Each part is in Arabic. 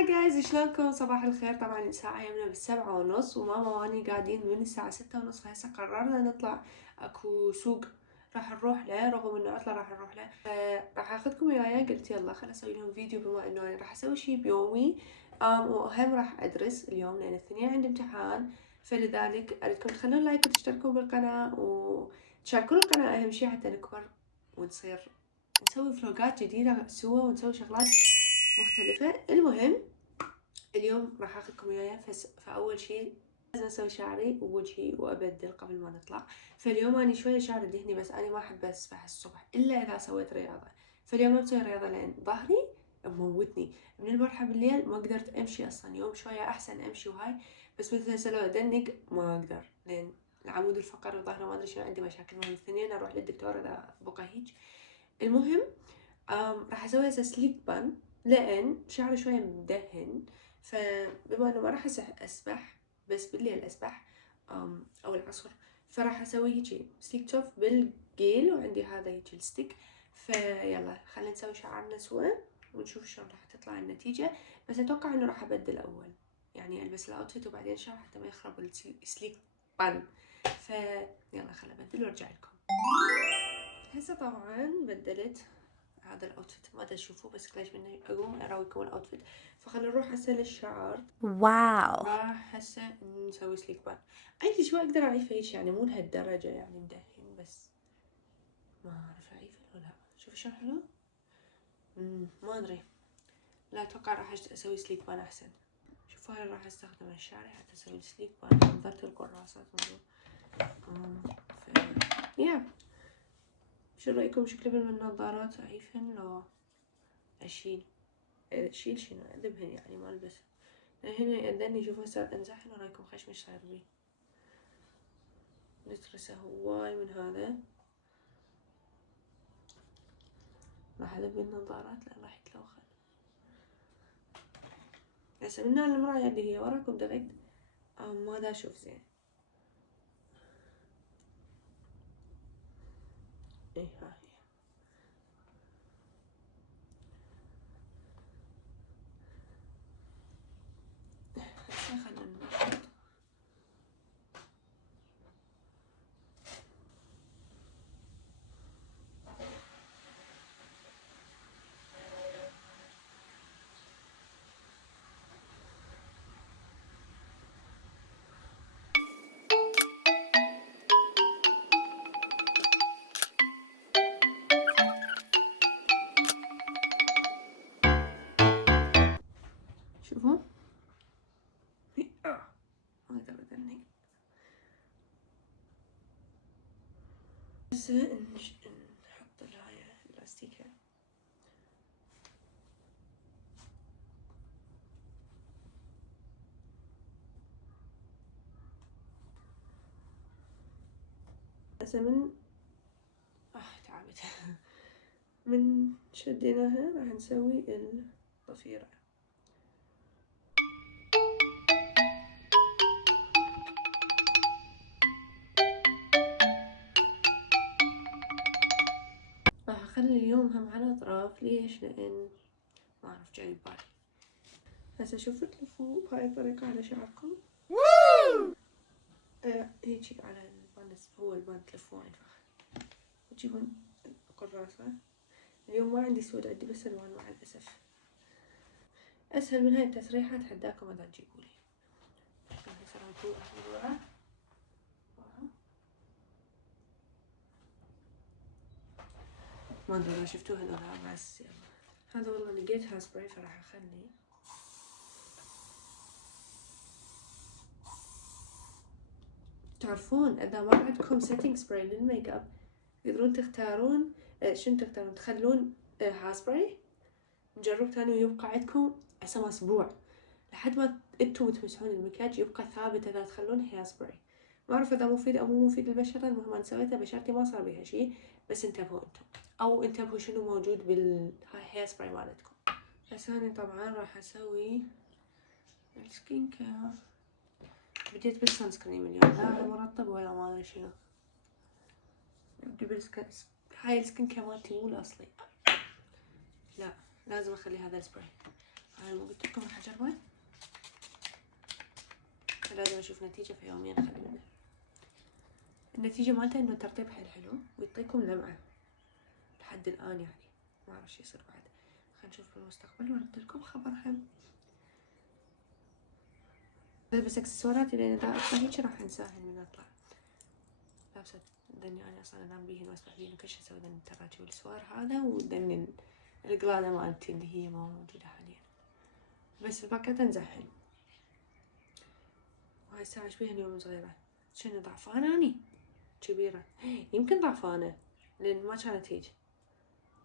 هاي جايز، شلونكم؟ صباح الخير. طبعا الساعة يمنا ب7:30 وماما واني قاعدين من الساعة 6:30، فهسه قررنا نطلع. اكو سوق راح نروح له، رغم انه عطلة راح نروح له. راح اخذكم وياي. قلت يلا خل اسوي لهم فيديو بما انه انا راح اسوي شي بيومي. وهم راح ادرس اليوم لان الاثنين عندي امتحان. فلذلك اريدكم تخلون لايك وتشتركون بالقناة وتشاركون القناة، اهم شي حتى نكبر ونصير نسوي فلوقات جديدة سوا ونسوي شغلات مختلفة. المهم اليوم راح اخذكم وياي. فاول شي لازم اسوي شعري ووجهي وابدل قبل ما نطلع. فاليوم اني شوية شعر دهني، بس اني ما احب اسبح الصبح الا اذا سويت رياضة. فاليوم ما بسوي رياضة لان ظهري موتني من البارحة بالليل، ما قدرت امشي اصلا. يوم شوية احسن امشي وهاي، بس مثل هسه لو ادنق ما اقدر لان العمود الفقري وظهري ما ادري شنو، عندي مشاكل من الاثنين. اروح للدكتور اذا بقى هيج. المهم راح اسوي هسه سليك بان لان شعري شوية مدهن. فبما انه ما راح اسبح، بس بالليل اسبح او العصر، فراح اسوي هيجي سليك توب بالجيل، وعندي هذا هيجي الستيك. فيلا خلينا نسوي شعرنا سوا ونشوف شلون راح تطلع النتيجة. بس اتوقع انه راح ابدل اول، يعني البس الاوتفيت وبعدين شعر حتى ما يخرب السليك بان. فيلا خلينا ابدل وارجع لكم. هسه طبعا بدلت هذا الاوتفيت، ما تشوفوه بس ليش بدي اقوم اراويكم الاوتفيت. فخلنا نروح هسه للشعر. واو. راح هسه نسوي سليك بان. عندي شوي اقدر اعيفه هيك، يعني مو لهالدرجة يعني مدهن، بس ما اعرف اعيفه ولا لا. شوفوا شلون حلو. ما ادري، لا اتوقع راح اسوي سليك بان احسن. شوفوا هاي راح استخدم الشعري حتى اسوي سليك بان. نظرت القراصات يا شو رايكم؟ شكلي بالنظارات اعيفهن لو اشيل؟ اشيل شنو؟ اذبهن يعني ما البس. هنا يأذني. شوفوا هسه انزحن ورايكم خشمش صاير بي. نترسه هواي من هذا. راح اذبي النظارات لان راح يتلوخن. هسه من هنا المراية اللي هي وراكم دايركت ما دا اشوف زين. ايه ها هي. هسه خلنا نحط. شوفوا ما اقدر اذني. هسه نحط هاي الاستيكة. هسه من تعبت. من شديناها راح نسوي الضفيرة. راح اخلي اليوم هم على الاطراف. ليش؟ لان ما اعرف جاي ببالي. هسه شوفوا تلفوا بهاي الطريقة على شعركم. هيجي على البان، هو البان تلفوه ينفخ. وتجيبون قراصة. اليوم ما عندي سود، عندي بس الوان مع الاسف. اسهل من هاي التسريحات حداكم اذا تجيبولي. ما ادري اذا شفتوها هذول، بس هذا والله لقيت هير سبراي فراح اخلي. تعرفون اذا ما عندكم سيتنج سبراي للميك اب تقدرون تختارون شنو تختارون، تخلون هير سبراي. نجرب تاني ويبقى عندكم عسى اسبوع لحد ما انتم تمسحون المكياج يبقى ثابت. اذا تخلون هير سبراي ما اعرف اذا مفيد او مو مفيد للبشرة. المهم انا سويته بشرتي ما صار بيها شيء، بس انتبهوا انتم او انتبهوا شنو موجود بالهير سبراي مالتكم. هسه انا طبعا راح اسوي السكين كير. بديت بالسان سكريم اليوم، لا مرطب ولا ما ادري شنو. هاي السكين كير مالتي مو الاصلي، لا لازم اخلي هذا السبراي. انا قلت لكم راح اجرب فلازم اشوف نتيجة في يومين خلينا. النتيجة مالته انه ترطيب حلو ويعطيكم لمعة لحد الان يعني، ما اعرف شو يصير بعد، خلينا نشوف بالمستقبل وارد لكم خبر هم. بس اكسسواراتي لان اذا اطلع هيك راح انساهن من اطلع. لابسة دني انا اصلا انام بيهن واسبح بيهن وكل شي، اسوي دني التراجي والسوار هذا ودني القلادة مالتي اللي هي ما موجودة حاليا، بس الباكات انزحن. وهاي الساعة ايش بيها اليوم صغيرة؟ شنو ضعفانة اني؟ كبيرة يمكن ضعفانة لان ما كانت هيج.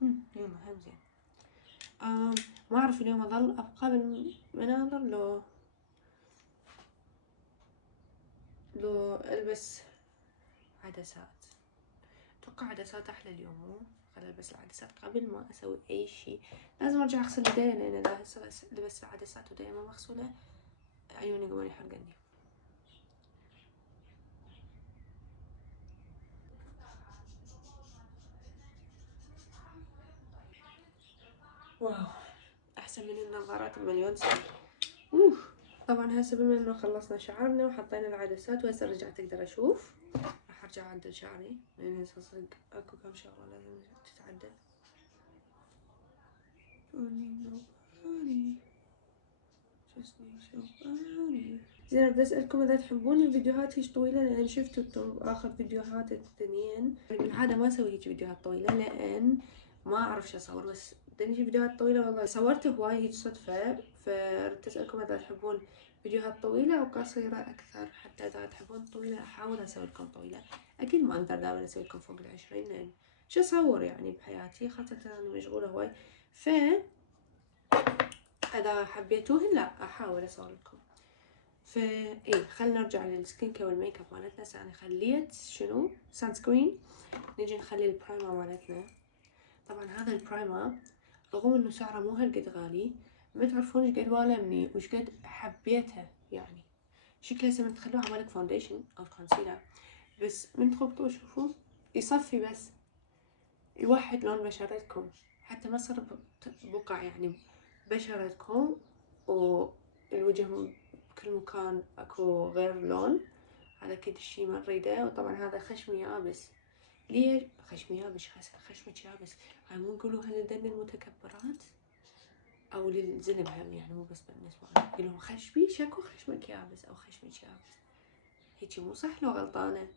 اليوم هم زين. ما اعرف اليوم اظل ابقى بالمناظر لو البس عدسات. اتوقع عدسات احلى اليوم، مو خل البس العدسات قبل ما اسوي اي شيء. لازم ارجع اغسل يدي لان اذا هسه لبست العدسات ودي ما مغسولة عيوني قواني يحرقني. واو احسن من النظارات بمليون سنة. طبعا هسه بما انه خلصنا شعرنا وحطينا العدسات وهسه رجعت اقدر اشوف، راح ارجع اعدل شعري لان هسه صدق اكو كم شغلة لازم تتعدل. زين بدي اسألكم اذا تحبون الفيديوهات هيج طويلة، لان شفتوا اخر فيديوهات التنين بالعادة ما اسوي هيج فيديوهات طويلة لان ما اعرف شو اصور، بس دني فيديوهات طويلة والله صورت هواي هيج صدفة، فردت اسألكم اذا تحبون فيديوهات طويلة او قصيرة اكثر، حتى اذا تحبون طويلة احاول اسوي لكم طويلة. اكيد ما اقدر دائما اسوي لكم فوق 20 لان شو اصور يعني بحياتي، خاصة انا مشغولة هواي، ف اذا حبيتوهن لا احاول اصور لكم. ايه خلينا نرجع للسكين كير والميك اب مالتنا. انا خليت شنو سان سكرين، نجي نخلي البرايمر مالتنا. طبعا هذا البرايمر رغم انه سعره مو هالقد غالي، ما تعرفون ايش قد والمني وش قد حبيته، يعني شكله هسه من تخلوه عمالك فاونديشن او كونسيلر، بس من تخبطوه شوفوا يصفي بس يوحد لون بشرتكم، حتى ما صار بقع يعني بشرتكم والوجه بكل مكان اكو غير لون. هذا كل شي ما نريده. وطبعا هذا خشمي يابس. ليش خشمي يابس؟ خشمك يابس؟ هاي مو نقولوها لدن المتكبرات او للزلم هم، يعني مو بس بالنسبة لي يقولون خشمي شكو خشمك يابس او خشمك يابس، هيجي مو صح لو غلطانة.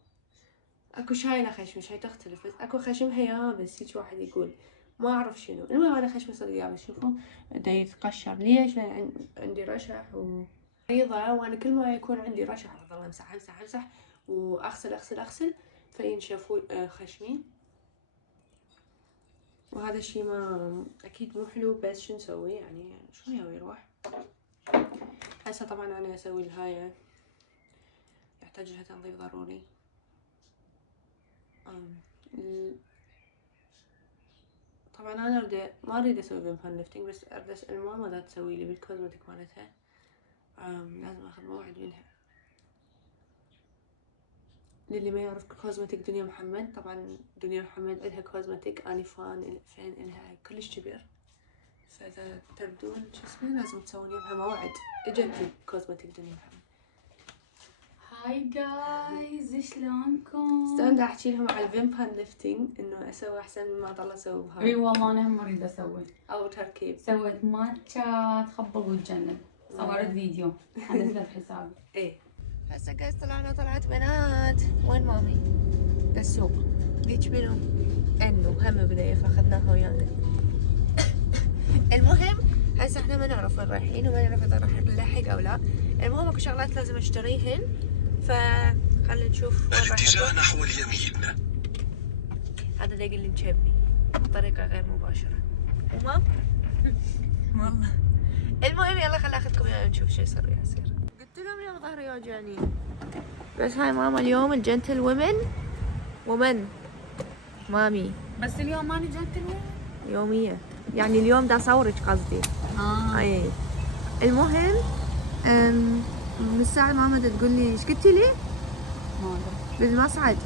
اكو شايلة خشمش هاي تختلف، بس اكو خشمها يابس هيك واحد يقول ما اعرف شنو. المهم انا خشمي صدق يابس، شوفوا دا يتقشر. ليش؟ لان عندي رشح ومريضة، وانا كل ما يكون عندي رشح اظل امسح واغسل فينشف خشمي، وهذا الشي ما اكيد مو حلو، بس شو نسوي يعني شو ياوي يروح. هسه طبعا انا اسوي الهاية يحتاج لها تنظيف ضروري. طبعا انا ما اريد اسوي بمفان ليفتنج، بس اريد اسال ماما ذا تسوي لي بالكوزمتيك مالتها. لازم اخذ موعد منها. للي ما يعرف كوزمتيك دنيا محمد، طبعا دنيا محمد عندها كوزمتيك اني فان الها كلش كبير، فاذا تردون شو اسمه لازم تسوون يمها موعد. اجت كوزمتيك دنيا محمد. هاي جايز شلونكم؟ استنى احكي لهم على الفيمبان ليفتنج انه اسوي احسن مما اضل اسوي بهاي. اي والله انا هم اريد اسوي او تركيب. سويت ماتشات خبل وتجنن، صورت فيديو حنزله بحسابي. ايه هسه جايز طلعت بنات. وين مامي؟ للسوق. ذيك منو؟ انو هم بنية فاخذناها ويانا. المهم هسه احنا ما نعرف وين رايحين وما نعرف اذا راح نلحق او لا. المهم اكو شغلات لازم اشتريهن، فخلينا نشوف وين راح الاتجاه نحو اليمين. هذا اللي يقول لي مشبي بطريقة غير مباشرة وما والله. المهم يلا خليني اخذكم ويانا نشوف شو يصير ويصير. قلت لهم اليوم ظهري يوجعني، بس هاي ماما اليوم الجنتل ومن مامي، بس اليوم ماني جنتل يومية يعني اليوم دا صورك قصدي. اي المهم من الساعة ماما دا تقول لي ايش قلتي لي؟ ما ادري بالمصعد.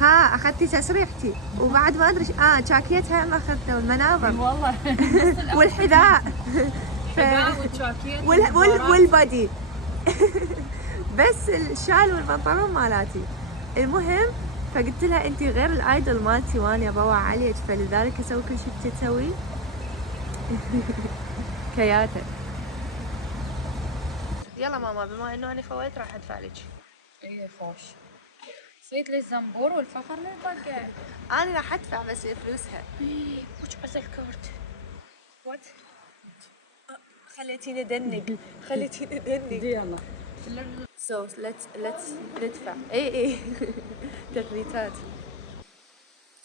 ها اخذتي تسريحتي وبعد ما ادري جاكيتها ما اخذته والمناظر والله والحذاء الحذاء والجاكيت والبادي. بس الشال والبنطلون مالاتي. المهم فقلت لها انت غير الايدول مالتي وانا بوع عليك، فلذلك اسوي كل شيء تسوي. كياته. يلا ماما، بما انه انا فويت راح ادفع لك. اي خوش. صيد لي الزنبور والفخر للبقع. انا راح ادفع بس فلوسها. وش عز الكارت؟ وات؟ خليتيني ادنق. خليتيني ادنق. يلا. سو ليتس ندفع. اي تثبيتات.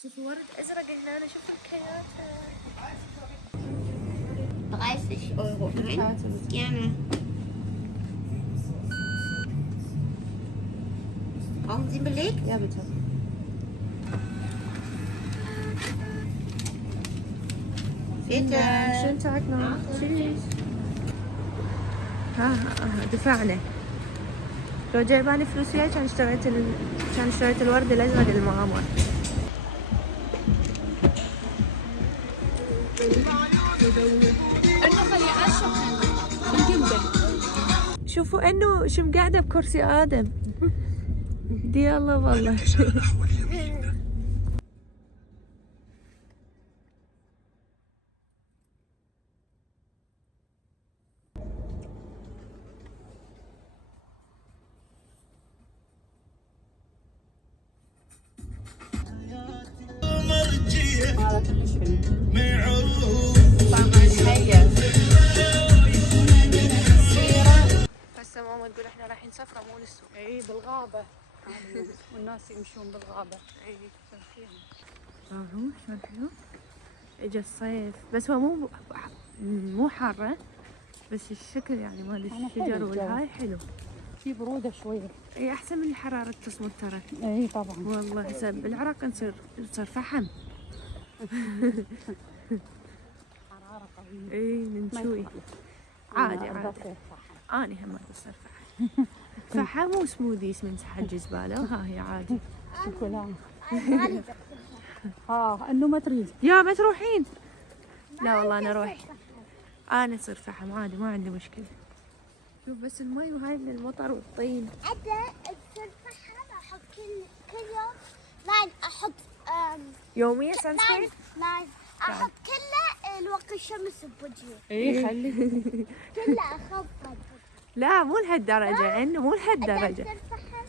شوفوا ورد ازرق هنا، شوفوا الكيات. 30 Euro ein. Gerne. Brauchen Sie einen Beleg? Ja, bitte. Bitte. Schönen Tag noch. Tschüss. ها دفعنا. لو جايباني فلوس وياي كان اشتريت الورد الازرق المعمر. شوفوا انه شو مقعده بكرسي ادم. دي الله والله. هذا كلش حلو. هسه ماما تقول احنا رايحين سفره مو للسوق. اي بالغابة والناس يمشون بالغابة. اي شلون حلو. اجا الصيف بس هو مو حارة، بس الشكل يعني مال الشجر والهاي حلو. في برودة شوية. اي احسن من الحرارة تصمت ترى. اي طبعا. والله هسه بالعراق نصير فحم. حرارة قوية. اي ننشوي عادي. اني هم اصير فحم. فحم وسموذيس من حج زبالة وها هي عادي. شوكولا. انه ما تريد. يا ما تروحين؟ لا والله انا اروح. انا اصير فحم عادي ما عندي مشكلة. شوف بس المي وهاي من المطر والطين. أنا أصير فحم أحط كل يوم. لاين أحط يوميا سانسكرين؟ لاين أحط كله الوقت الشمس بوجهي. اي خلي. كله أخبط. لا مو لهالدرجة، انه مو لهالدرجة. أصير فحم.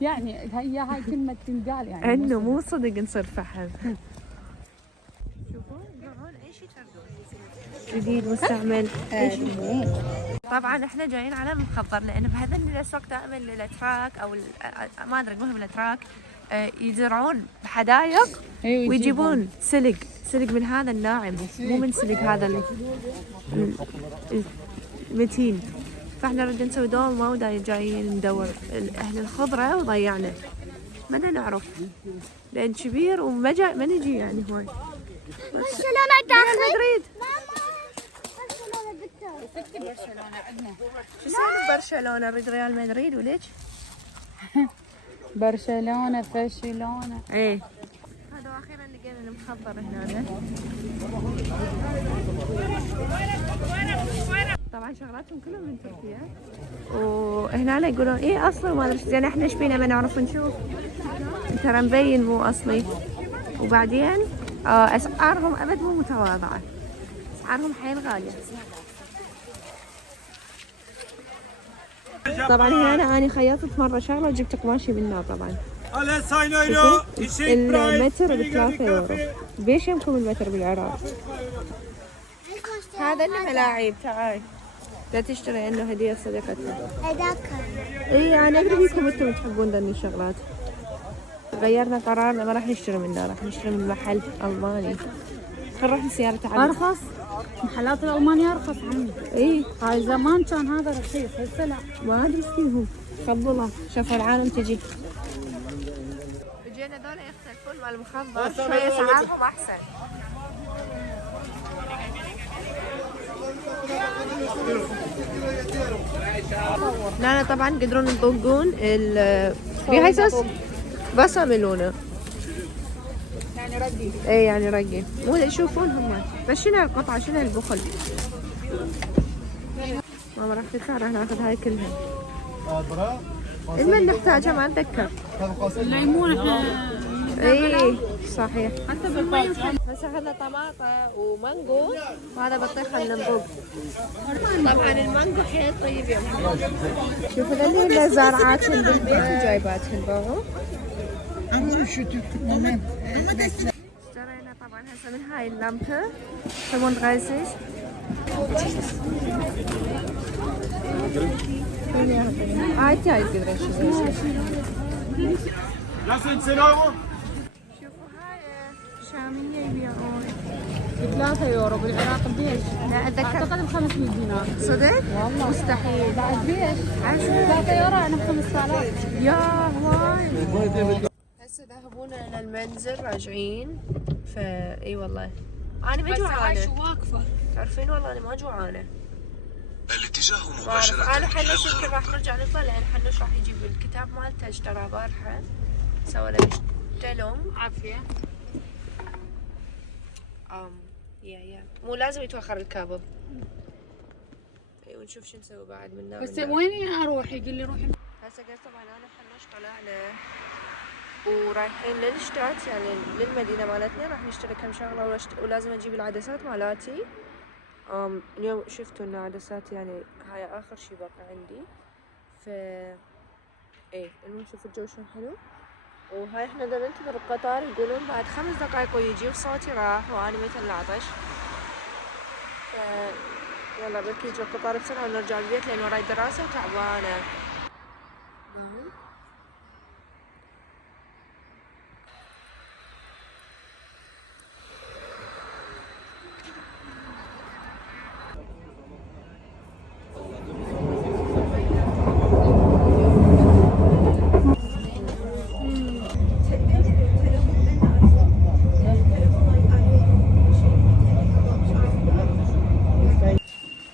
يعني هاي كلمة تنقال يعني. انه مو صدق نصير فحم. شوفوا يبيعون اي شيء تردون. جديد مستعمل. طبعا احنا جايين على مخبر، لان بهذا الاسواق دائما الاتراك او ما ادري المهم الاتراك يزرعون بحدائق ويجيبون سلق من هذا الناعم، مو من سلق هذا المتين. فاحنا نريد نسوي دول ما جايين ندور اهل الخضره وضيعنا. ما نعرف لان كبير وما نجي يعني هواي. برشلونة داخل. مدريد. ماما برشلونة بالتالي. ستي برشلونة عندنا. شو اسمه برشلونة؟ نريد ريال مدريد وليش؟ برشلونة فشلونة. ايه هذا واخيرا لقينا المخبر هنا. طبعا شغلاتهم كلهم من تركيا، وهنا يقولون ايه اصلي وما ادري زين. احنا ايش بينا ما نعرف نشوف، ترى مبين مو اصلي. وبعدين اسعارهم ابد مو متواضعه، اسعارهم حيل غاليه. طبعا هنا انا خيطت مره شغله وجبت قماشي منها. طبعا المتر ب3 يورو. بيش يمكم المتر بالعراق. هذا اللي ملاعب. تعال لا تشتري انه هديه صديقتنا. هذاك. اي انا ادري فيكم انتم تحبون ذني الشغلات. غيرنا قرارنا ما راح نشتري منه، راح نشتري من محل الماني. نروح لسيارة عبد. ارخص. محلات الالمانية ارخص عمي. اي هاي زمان كان هذا رخيص، هسه لا. ما ادري ايش فيهم. خبلها شوفوا العالم تجي. اجينا ذولا يختلفون مع المخبر شوية اسعارهم احسن. لا طبعا يقدرون يطقون هاي صوص بصل لونه. يعني رقي. اي يعني رقي، مو يشوفون هم. بس شنو القطعة شنو البخل. ماما راح تدفع، راح ناخذ هاي كلها. المن نحتاجها ما اتذكر. الليمون احنا اي صحيح. حتى بالمي. هسه اخذنا طماطة ومانجو، وهذا بطيخ النبوق. طبعا المانجو حيل طيب يا محمد. شوفوا اللي زارعاتهن بالبيت وجايباتهن بابا. اشترينا طبعا هسه من هاي اللمبة ثمن غازج. هاي تاي تقدر شوفوا هاي شامية يبيعون 3 يورو بالعراق بيش. لا اتذكر اعتقد ب 500 دينار. صدق؟ والله مستحيل. بعد بيش. 3 يورو انا ب 5000. يا هواي. هسه ذهبونا الى المنزل راجعين. اي والله انا ما جوعانه. شو واقفه. تعرفين والله انا ما جوعانه. الاتجاه ما مباشرة اعرف. انا إلى حنوش يمكن الغرب. راح نرجع نطلع، لان حنوش راح يجيب الكتاب مالته اشتراه بارحه. سوى له استلم. عافيه. يا مو لازم يتوخر الكابل. اي ونشوف شو نسوي بعد منا. بس وين اروح؟ يقول لي روحي. هسه قلت طبعا انا حنوش طلعنا ورايحين للشتات، يعني للمدينه مالتنا، راح نشتري كم شغله ولازم اجيب العدسات مالاتي. اليوم شفتوا ان عدساتي يعني هاي اخر شي باقي عندي. ايه المهم شوفوا الجو شلون حلو. وهاي احنا دا ننتظر القطار، يقولون بعد 5 دقايق ويجي، وصوتي راح وانا مثل العطش. يلا بركي يجي القطار بسرعة ونرجع البيت، لان وراي دراسة وتعبانة.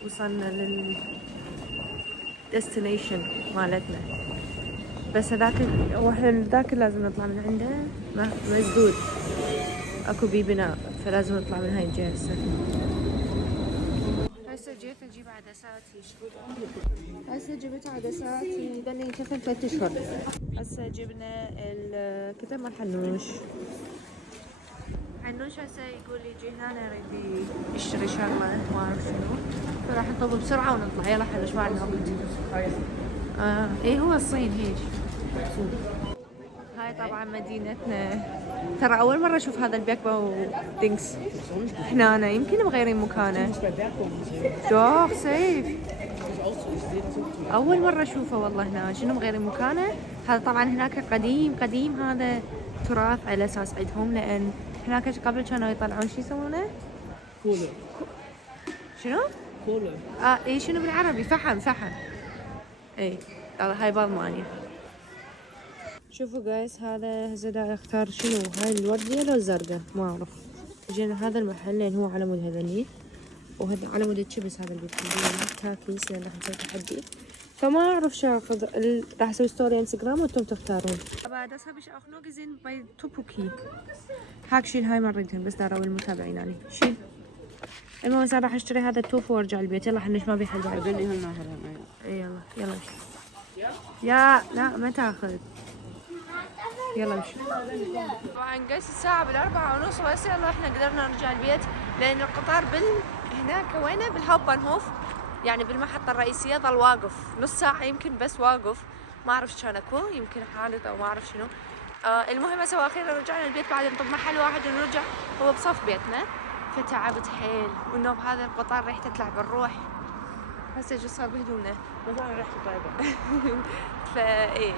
وصلنا للديستنيشن مالتنا، بس هذاك واحنا ذاك لازم نطلع من عنده مسدود، اكو بي بناء، فلازم نطلع من هاي الجهة. هسه جيت اجيب عدساتي. هسه جبت عدساتي ظني كفن 3 اشهر. هسه جبنا الكتاب مال حنوش. حنوش هسه يقول لي جي هنا يريد يشتري شغله ما اعرف شنو، فراح نطلب بسرعه ونطلع. يلا حنوش ما عندنا وقت. ايه هو الصين هيك. هاي طبعا مدينتنا. ترى اول مره اشوف هذا البيكبا دينكس هنا، يمكن مغيرين مكانه. دوخ سيف اول مره اشوفه والله هنا. شنو مغيرين مكانه؟ هذا طبعا هناك قديم قديم، هذا تراث على اساس عندهم، لان هناك قبل كانوا يطلعون شو يسمونه؟ كولر. شنو؟ كولر. اي شنو بالعربي؟ فحم. اي يلا هاي بالمانيا. شوفوا جايز، هذا هسه دا اختار شنو، هاي الوردية لو الزرقاء ما اعرف. جينا هذا المحل لان هو على مود هذني، وهذا على مود الشيبس. هذا اللي بيكون تاكيس، لان راح نسوي تحدي، فما اعرف شو اخذ. راح اسوي ستوري انستغرام وانتم تختارون. بعد اسحبش اخنو جزين باي توبوكي. هاك شيل هاي ما نريدهم، بس داروا المتابعين يعني شيل. المهم هسه راح اشتري هذا التوفو وارجع البيت. يلا حنش ما بيحل بعد. قولي هالنهر. اي يلا امشي. يا لا ما تاخذ. يلا امشي. طبعا قيس الساعة ب4:30 وهسه يلا احنا قدرنا نرجع البيت، لان القطار هناك وينه بالهوبنهوف، يعني بالمحطة الرئيسية، ظل واقف نص ساعة يمكن، بس واقف ما اعرف كان اكو يمكن حادث او ما اعرف شنو. المهم هسه واخيرا رجعنا البيت بعد نطب محل واحد ونرجع، هو بصف بيتنا، فتعبت حيل. والنوب هذا القطار ريحته تطلع بالروح. هسه جو صار بهدومنا. بس انا ريحتي طيبه. ايه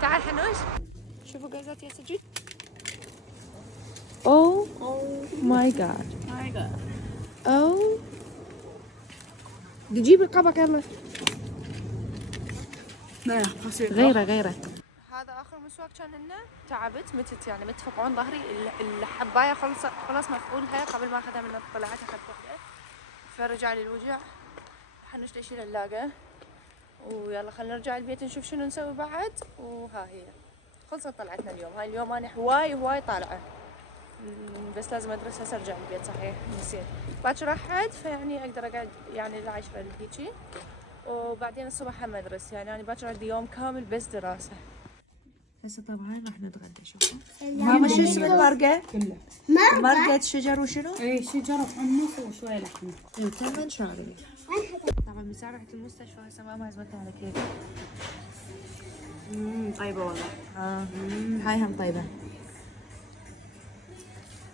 تعال حنوش. شوفوا جايزات يا سجد. اوه ماي جاد. اوه بدي اجيب القبق. يلا غيره. هذا اخر مسواك كان لنا. تعبت متت يعني متفقعون ظهري. الحبايه خلص مفعولها قبل ما اخذها من طلعت اخذت وحده، فرجع لي الوجع. حنوش يشيل اللاقه. ويلا خلينا نرجع البيت نشوف شنو نسوي بعد. وها هي خلصت طلعتنا اليوم. هاي اليوم انا هواي طالعه بس لازم ادرس هسه ارجع البيت. صحيح نسيت باكر احد، فيعني اقدر اقعد يعني ل10 هيجي، وبعدين الصبح هم ادرس. يعني انا باكر عندي يوم كامل بس دراسة. هسه طبعا راح نتغدى. شوفوا ماما شو اسم المرقة؟ كله مرقة شجر وشنو؟ اي شجر وحمص وشويه لحمه. وثمان شاربي. طبعا مسارحة المستشفى هسه ماما عزمتنا على كيك. طيبة والله. هاي هم طيبة.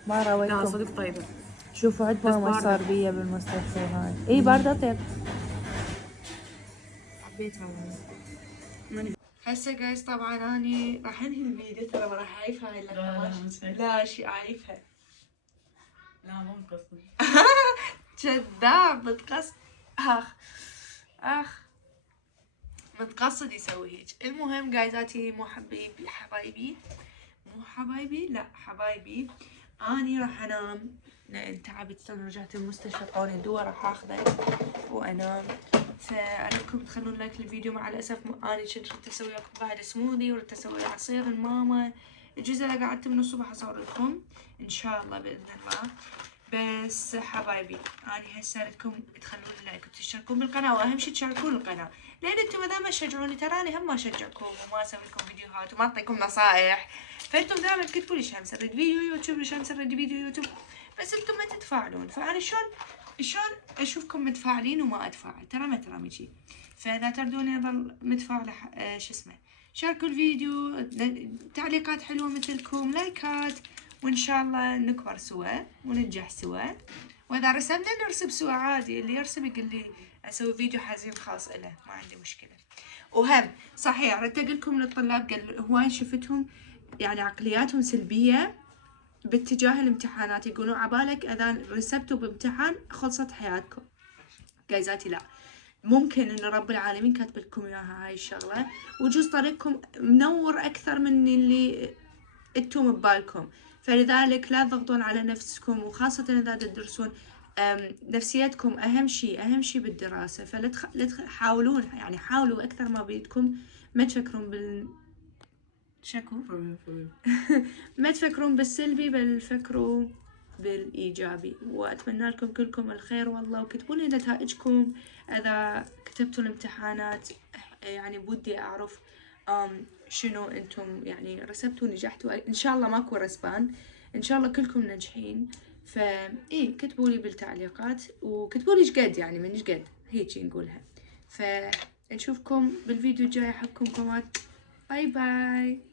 ما لا راويكم. صدق طيبه. شوفوا عند ماما صار بيا بالمستشفى هاي. اي باردة طيب. حبيتها والله. هسه جايز طبعا اني راح انهي الفيديو، ترى ما راح اعيفها هاي اللقطة. لا شي اعيفها. لا مو مقصد. كذاب متقصد. اخ متقصد يسوي هيك. المهم جايزاتي مو حبايبي لا حبايبي، اني راح انام لان تعبت. رجعت المستشفى طوني الدواء راح اخذه وانام. فأريدكم تخلون لايك للفيديو. مع الاسف اني كنت اسوي لكم بعد سموذي ورحت اسوي عصير الماما. الجزء اللي قعدت من الصبح اصور لكم ان شاء الله باذن الله. بس حبايبي اني هسه اريدكم تخلون لايك وتشتركون بالقناه، واهم شي تشاركون القناه، لان انتم اذا ما تشجعوني تراني هم ما اشجعكم وما اسوي لكم فيديوهات وما اعطيكم نصائح. فانتم دائما كتبوا لي شلون نسرد فيديو يوتيوب، شلون نسرد فيديو يوتيوب، بس انتم ما تتفاعلون. فانا شلون اشوفكم متفاعلين وما اتفاعل؟ ترى ما مشي. فاذا تردوني اظل متفاعله شو اسمه، شاركوا الفيديو، تعليقات حلوه مثلكم، لايكات، وان شاء الله نكبر سوا وننجح سوا. واذا رسمنا نرسم سوا عادي، اللي يرسم يقول لي اسوي فيديو حزين خاص له، ما عندي مشكله. وهم صحيح اردت اقول لكم للطلاب، قال هواي شفتهم يعني عقلياتهم سلبيه باتجاه الامتحانات، يقولون عبالك اذا رسبتوا بامتحان خلصت حياتكم. جايزاتي لا، ممكن ان رب العالمين كاتب لكم اياها هاي الشغله، وجوز طريقكم منور اكثر من اللي انتم ببالكم. فلذلك لا تضغطون على نفسكم، وخاصه اذا تدرسون نفسيتكم اهم شيء بالدراسه. فلا حاولون، يعني حاولوا اكثر ما بيدكم، ما تفكرون ما تفكرون بالسلبي، بل فكروا بالإيجابي. وأتمنى لكم كلكم الخير والله. وكتبوا لي نتائجكم إذا كتبتوا الامتحانات، يعني بودي أعرف شنو أنتم يعني رسبتوا نجحتوا. إن شاء الله ماكو رسبان، إن شاء الله كلكم ناجحين. فإيه كتبوا لي بالتعليقات، وكتبوا لي شقد يعني من شقد هيجي نقولها. فنشوفكم بالفيديو الجاي. أحبكم كمان، باي باي.